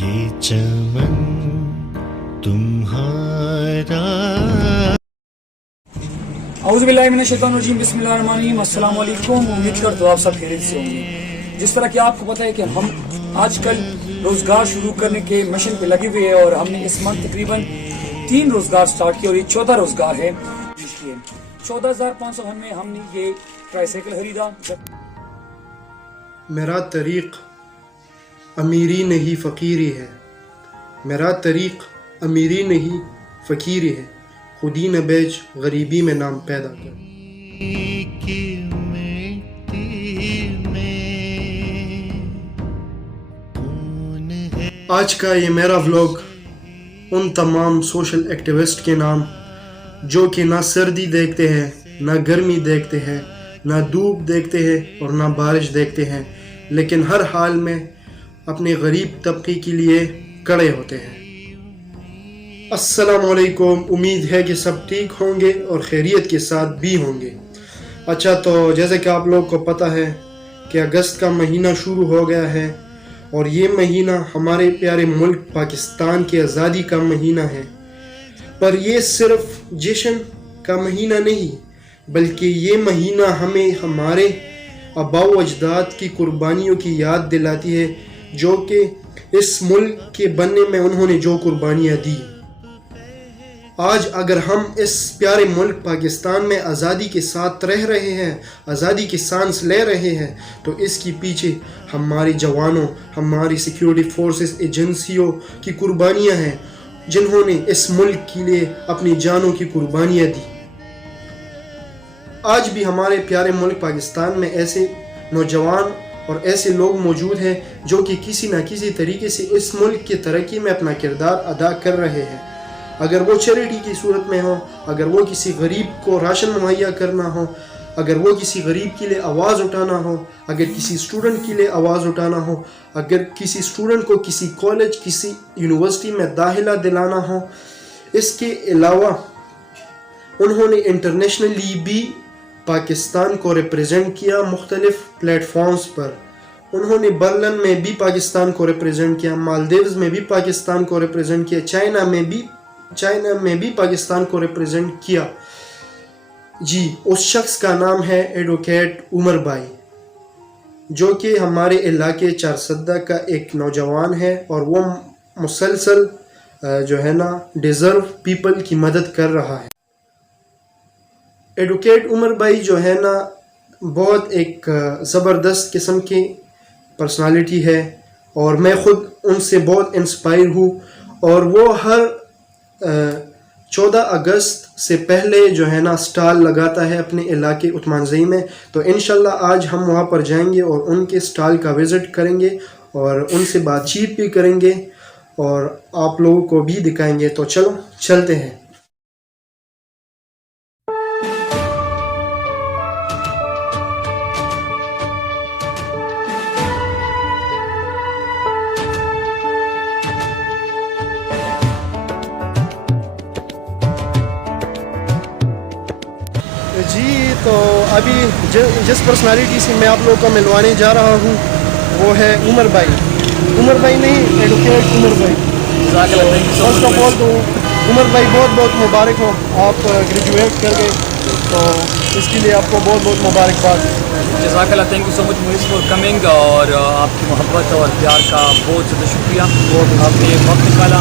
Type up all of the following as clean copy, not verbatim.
یہ چمن تمہارا. اعوذ باللہ من الشیطان الرجیم، بسم اللہ الرحمن الرحیم. السلام علیکم. امید کرتا ہوں آپ سب خیریت سے ہوں گے. جس طرح کہ آپ کو پتہ ہے کہ ہم آج کل روزگار شروع کرنے کے مشن پہ لگے ہوئے ہیں، اور ہم نے اس منتھ تقریباً 3 روزگار سٹارٹ کیے اور یہ 14 روزگار ہے. 14,500 میں ہم نے یہ ٹرائی سائیکل خریدا. میرا طریق امیری نہیں فقیری ہے، میرا طریق امیری نہیں فقیری ہے، خودی نہ بیچ غریبی میں نام پیدا کر. آج کا یہ میرا ولاگ ان تمام سوشل ایکٹیوسٹ کے نام جو کہ نہ سردی دیکھتے ہیں، نہ گرمی دیکھتے ہیں، نہ دھوپ دیکھتے ہیں اور نہ بارش دیکھتے ہیں، لیکن ہر حال میں اپنے غریب طبقے کے لیے کھڑے ہوتے ہیں. السلام علیکم. امید ہے کہ سب ٹھیک ہوں گے اور خیریت کے ساتھ بھی ہوں گے. اچھا، تو جیسے کہ آپ لوگ کو پتہ ہے کہ اگست کا مہینہ شروع ہو گیا ہے، اور یہ مہینہ ہمارے پیارے ملک پاکستان کی آزادی کا مہینہ ہے. پر یہ صرف جشن کا مہینہ نہیں، بلکہ یہ مہینہ ہمیں ہمارے آباء و اجداد کی قربانیوں کی یاد دلاتی ہے، جو کہ اس ملک کے بننے میں انہوں نے جو قربانیاں دی. آج اگر ہم اس پیارے ملک پاکستان میں آزادی کے ساتھ رہ رہے ہیں، آزادی کی سانس لے رہے ہیں، تو اس کے پیچھے ہمارے جوانوں، ہماری سیکیورٹی فورسز ایجنسیوں کی قربانیاں ہیں، جنہوں نے اس ملک کے لیے اپنی جانوں کی قربانیاں دی. آج بھی ہمارے پیارے ملک پاکستان میں ایسے نوجوان اور ایسے لوگ موجود ہیں جو کہ کسی نہ کسی طریقے سے اس ملک کی ترقی میں اپنا کردار ادا کر رہے ہیں. اگر وہ چیریٹی کی صورت میں ہو، اگر وہ کسی غریب کو راشن مہیا کرنا ہو، اگر وہ کسی غریب کے لیے آواز اٹھانا ہو، اگر کسی اسٹوڈنٹ کے لیے آواز اٹھانا ہو، اگر کسی اسٹوڈنٹ کو کسی کالج، کسی یونیورسٹی میں داخلہ دلانا ہو. اس کے علاوہ انہوں نے انٹرنیشنلی بھی پاکستان کو ریپریزنٹ کیا مختلف پلیٹ فارمز پر. انہوں نے برلن میں بھی پاکستان کو ریپریزنٹ کیا، مالدیوز میں بھی پاکستان کو ریپریزنٹ کیا، چائنا میں بھی پاکستان کو ریپریزنٹ کیا. جی، اس شخص کا نام ہے ایڈوکیٹ عمر بھائی، جو کہ ہمارے علاقے چارسدہ کا ایک نوجوان ہے، اور وہ مسلسل جو ہے نا ڈیزرو پیپل کی مدد کر رہا ہے. ایڈوکیٹ عمر بھائی جو ہے نا بہت ایک زبردست قسم کی پرسنالٹی ہے، اور میں خود ان سے بہت انسپائر ہوں. اور وہ ہر 14 اگست سے پہلے جو ہے نا سٹال لگاتا ہے اپنے علاقے عثمان زئی میں. تو انشاءاللہ آج ہم وہاں پر جائیں گے اور ان کے سٹال کا وزٹ کریں گے اور ان سے بات چیت بھی کریں گے اور آپ لوگوں کو بھی دکھائیں گے. تو چلو چلتے ہیں. جی، تو ابھی جس پرسنالٹی سے میں آپ لوگوں کو ملوانے جا رہا ہوں وہ ہے عمر بھائی. عمر بھائی نہیں، ایڈوکیٹ عمر بھائی. فرسٹ آف آل تو عمر بھائی بہت بہت مبارک ہو، آپ گریجویٹ کر گئے، تو اس کے لیے آپ کو بہت بہت مبارکباد. جزاک اللہ، thank you so much Moiz for coming, اور آپ کی محبت اور پیار کا بہت زیادہ شکریہ. آپ نے وقت نکالا،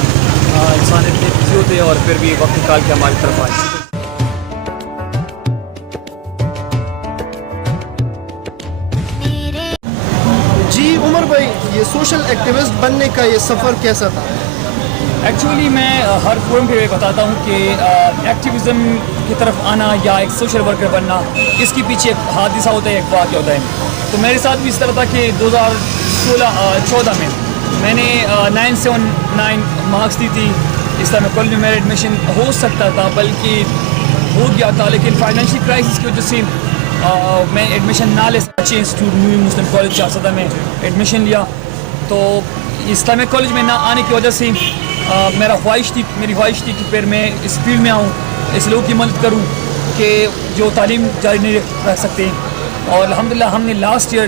انسان اتنے بزی ہوتے ہیں اور پھر بھی وقت نکال کے ہماری طرف آئے. جی عمر بھائی، یہ سوشل ایکٹیوسٹ بننے کا یہ سفر کیسا تھا؟ ایکچولی میں ہر فورم پہ بتاتا ہوں کہ ایکٹیویزم کی طرف آنا یا ایک سوشل ورکر بننا، اس کے پیچھے ایک حادثہ ہوتا ہے، ایک واقعہ ہوتا ہے. تو میرے ساتھ بھی اس طرح تھا کہ 2014 میں نے 979 مارکس دی تھی. اس طرح میں کالج میں میرا ایڈمیشن ہو سکتا تھا، بلکہ ہو گیا تھا، لیکن فائنینشیل کرائسس کی وجہ سے میں ایڈمیشن نہ لے سکا. اچھے انسٹیٹیوٹ نیو مسلم کالج چارسدہ میں ایڈمیشن لیا. تو اسلامک کالج میں نہ آنے کی وجہ سے میری خواہش تھی کہ پھر میں اس فیلڈ میں آؤں، اس لوگوں کی مدد کروں کہ جو تعلیم جاری نہیں رکھ سکتے. اور الحمدللہ ہم نے last year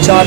4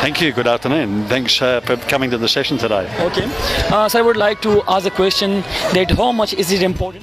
Thank you. Good afternoon. Thanks for coming to the session today. Okay. So I would like to ask a question that how much is it important?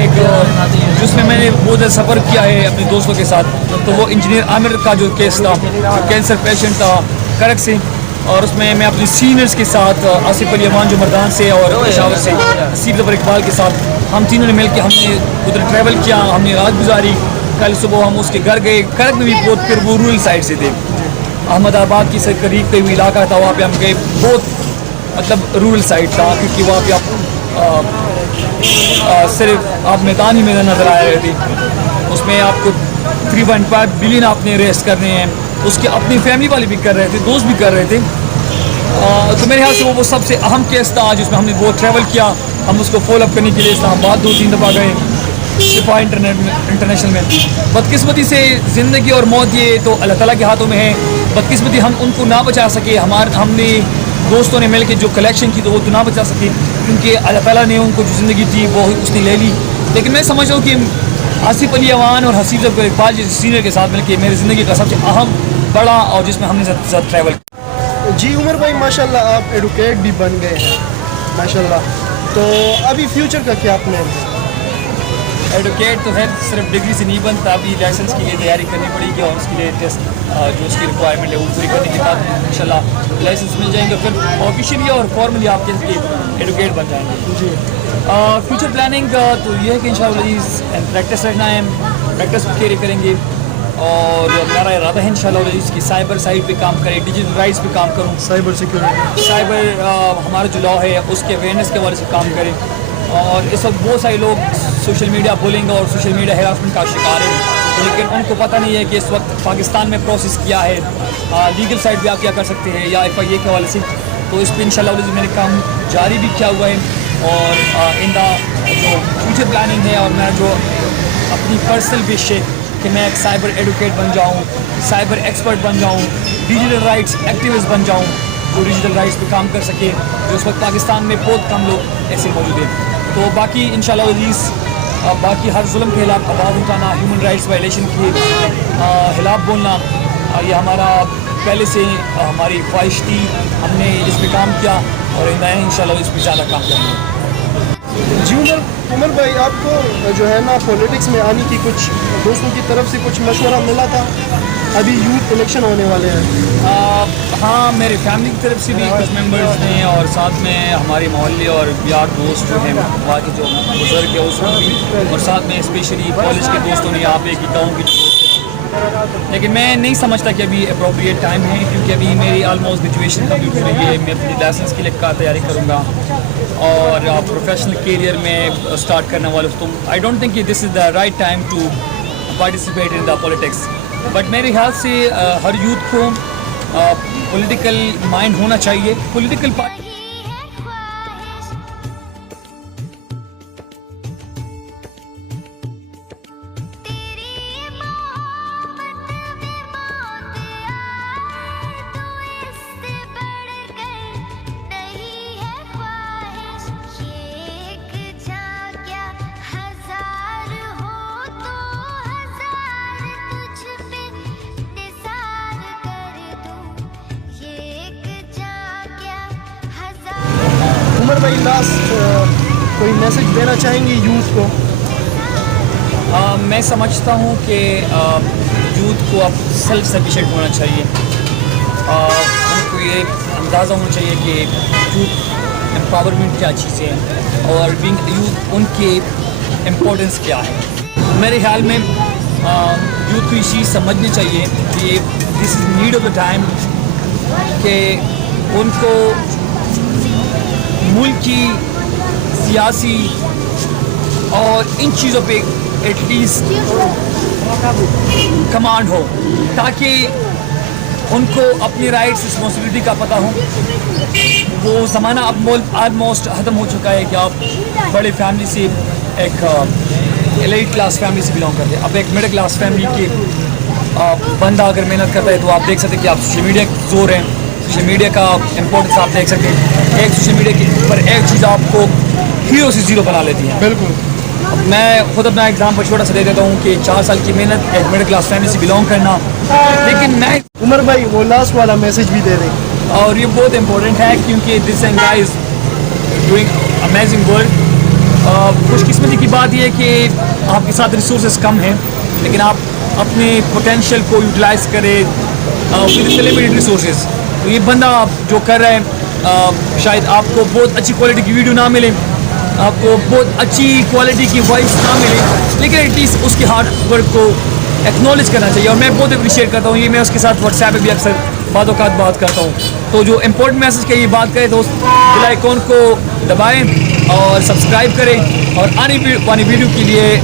ایک جس میں نے بہت زیادہ سفر کیا ہے اپنے دوستوں کے ساتھ, تو وہ انجینئر عامر کا جو کیس تھا, کینسر پیشنٹ تھا کرک سے, اور اس میں اپنے سینئرز کے ساتھ آصف علی امان جو مردان سے اور پشاور سے, حسیب ظفر اقبال کے ساتھ ہم تینوں نے مل کے ہم نے ادھر ٹریول کیا, ہم نے رات گزاری. کل صبح ہم اس کے گھر گئے. کرک میں بھی بہت, پھر وہ رورل سائڈ سے تھے, احمد آباد کی سے قریب پہ بھی علاقہ تھا, وہاں پہ ہم گئے. بہت مطلب رورل سائڈ تھا, کیونکہ وہاں پہ آپ صرف آپ میدان ہی میدان نظر آ رہے تھے. اس میں آپ کو 3.5 بلین آپ نے ریسٹ کرنے ہیں. اس کے اپنی فیملی والے بھی کر رہے تھے, دوست بھی کر رہے تھے. تو میرے خیال سے وہ سب سے اہم کیس تھا جس میں ہم نے بہت ٹریول کیا. ہم اس کو فالو اپ کرنے کے لیے اسلام آباد 2-3 دفعہ گئے, شفا انٹرنیشنل میں. بدقسمتی سے زندگی اور موت یہ تو اللہ تعالیٰ کے ہاتھوں میں ہے. بدقسمتی ہم ان کو نہ بچا سکے, ہم نے دوستوں نے مل کے جو کلیکشن کی تو وہ تو نہ بچا سکے, کیونکہ اللہ تعالیٰ نے ان کو جو زندگی دی وہ اس نے لے لی. لیکن میں سمجھتا ہوں کہ آصف علی امان اور حسیب ظفر اقبال جیسے سینئر کے ساتھ مل کے میری زندگی کا سب سے اہم بڑا اور جس میں ہم نے زیادہ ٹریول کیا. جی عمر بھائی ماشاءاللہ آپ ایڈوکیٹ بھی بن گئے ہیں ماشاءاللہ, تو ابھی فیوچر کا کیا پلان ہے؟ ایڈوکیٹ تو ہے صرف ڈگری سے نہیں بنتا, ابھی لائسنس کے لیے تیاری کرنی پڑے گی اور اس کے لیے ٹیسٹ جو اس کی ریکوائرمنٹ ہے وہ پوری کرنے کے بعد انشاءاللہ لائسنس مل جائیں گے, پھر آفیشیلی اور فارملی آپ کے ایڈوکیٹ بن جائیں گے. جی فیوچر پلاننگ تو یہ ہے کہ انشاءاللہ پریکٹس رہنا ہے, پریکٹس کیری کریں گے. اور میرا ارادہ ہے انشاءاللہ اس کی سائبر سائٹ پہ کام کریں, ڈیجیٹل رائٹس پہ کام کروں, سائبر سیکورٹی, سائبر ہمارا جو لا ہے اس کے اویئرنیس کے حوالے سے کام کریں. اور اس وقت بہت سارے لوگ سوشل میڈیا بولنگ اور سوشل میڈیا ہراسمنٹ کا شکار ہیں, لیکن ان کو پتہ نہیں ہے کہ اس وقت پاکستان میں پروسیس کیا ہے, لیگل سائٹ بھی آپ کیا کر سکتے ہیں یا FIA کے حوالے سے. تو اس پہ انشاءاللہ میں نے کام جاری بھی کیا ہوا ہے. اور ان دا جو فیوچر پلاننگ ہے اور میں جو اپنی پرسنل وش ہے کہ میں ایک سائبر ایڈوکیٹ بن جاؤں, سائبر ایکسپرٹ بن جاؤں, ڈیجیٹل رائٹس ایکٹیوسٹ بن جاؤں, جو ڈیجیٹل رائٹس پہ کام کر سکے, جو اس وقت پاکستان میں بہت کم لوگ ایسے موجود ہیں. تو باقی انشاءاللہ باقی ہر ظلم کے خلاف آواز اٹھانا, ہیومن رائٹس وائلیشن کے خلاف بولنا, یہ ہمارا پہلے سے ہماری خواہش تھی. ہم نے اس پہ کام کیا اور انشاءاللہ اس پہ زیادہ کام کریں گے. جی عمر بھائی آپ کو جو ہے نا پولیٹکس میں آنے کی کچھ دوستوں کی طرف سے کچھ مشورہ ملا تھا؟ ابھی یوتھ الیکشن ہونے والے ہیں. ہاں میری فیملی کی طرف سے بھی کچھ ممبرز ہیں اور ساتھ میں ہمارے محلے اور یار دوست جو ہیں وہاں کے جو بزرگ ہیں اس کو بھی, اور ساتھ میں اسپیشلی کالج کے دوستوں نے, یہاں پہ کی گاؤں کے دوست. لیکن میں نہیں سمجھتا کہ ابھی اپروپریٹ ٹائم ہے, کیونکہ ابھی میری آلموسٹ گریجویشن کمپلیٹ ہوئی ہے. میں اپنی لائسنس کے لیے کا تیاری کروں گا اور پروفیشنل کیریئر میں اسٹارٹ کرنے والے. تو آئی ڈونٹ تھنک کہ this is the right time to participate in the politics. But میرے خیال سے ہر یوتھ کو پولیٹیکل مائنڈ ہونا چاہیے. پولیٹیکل پارٹی عمر بھائی لاسٹ کوئی میسج دینا چاہیں گے یوتھ کو؟ میں سمجھتا ہوں کہ یوتھ کو اب سیلف سفیشینٹ ہونا چاہیے. ان کو یہ اندازہ ہونا چاہیے کہ یوتھ امپاورمنٹ کیا چیزیں ہیں اور بینگ یوتھ ان کی امپورٹنس کیا ہے. میرے خیال میں یوتھ کو یہ چیز سمجھنی چاہیے کہ this is need of the time کہ ان کو ملک کی سیاسی اور ان چیزوں پہ ایٹ لیسٹ کمانڈ ہو, تاکہ ان کو اپنی رائٹس رسپانسبلٹی کا پتہ ہو. وہ زمانہ اب آلموسٹ ختم ہو چکا ہے کہ آپ بڑے فیملی سے ایک ایلیٹ کلاس فیملی سے بلانگ کرتے ہیں. اب ایک مڈل کلاس فیملی کے بندہ اگر محنت کرتا ہے تو آپ دیکھ سکتے ہیں کہ آپ سوشل میڈیا کے زور ہیں, سوشل میڈیا کا امپورٹنس آپ دیکھ سکتے ہیں. ایک سوشل میڈیا کے اوپر ایک چیز آپ کو ہیرو سے زیرو بنا لیتی ہے. بالکل. میں خود اپنا ایگزامپل چھوٹا سا دے دیتا ہوں کہ 4 سال کی محنت ایک مڈل کلاس فیملی سے بلانگ کرنا, لیکن میں عمر بھائی وہ لاسٹ والا میسج بھی دے دیں. اور یہ بہت امپورٹنٹ ہے کیونکہ this and guys doing amazing work. خوش قسمتی کی بات یہ ہے کہ آپ کے ساتھ ریسورسز کم ہیں لیکن آپ اپنے پوٹینشیل کو یوٹیلائز کریں ود لمیٹڈ ریسورسز. تو یہ بندہ جو کر رہا ہے شاید آپ کو بہت اچھی کوالٹی کی ویڈیو نہ ملے, آپ کو بہت اچھی کوالٹی کی وائس نہ ملے, لیکن ایٹ لیسٹ اس کے ہارڈ ورک کو ایکنالج کرنا چاہیے. اور میں بہت اپریشیٹ کرتا ہوں, یہ میں اس کے ساتھ واٹس ایپ پہ بھی اکثر بعض اوقات بات کرتا ہوں. تو جو امپورٹنٹ میسج کا یہ بات کرے دوست, بیل آئیکن کو دبائیں اور سبسکرائب کریں اور آنے والی ویڈیو کے لیے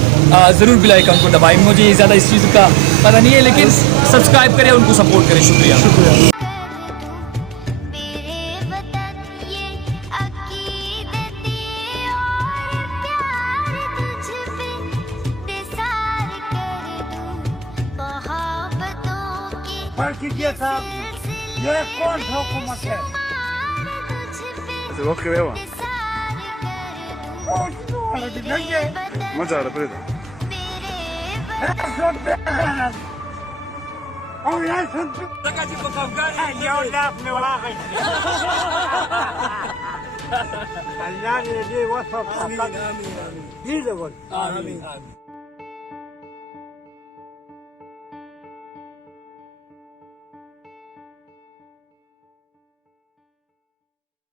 ضرور بیل آئیکن کو دبائیں. مجھے زیادہ اس چیز کا پتہ نہیں ہے لیکن سبسکرائب کریں, ان کو سپورٹ کریں. شکریہ. یہ کون سا حکومت ہے مزہ آ رہا اللہ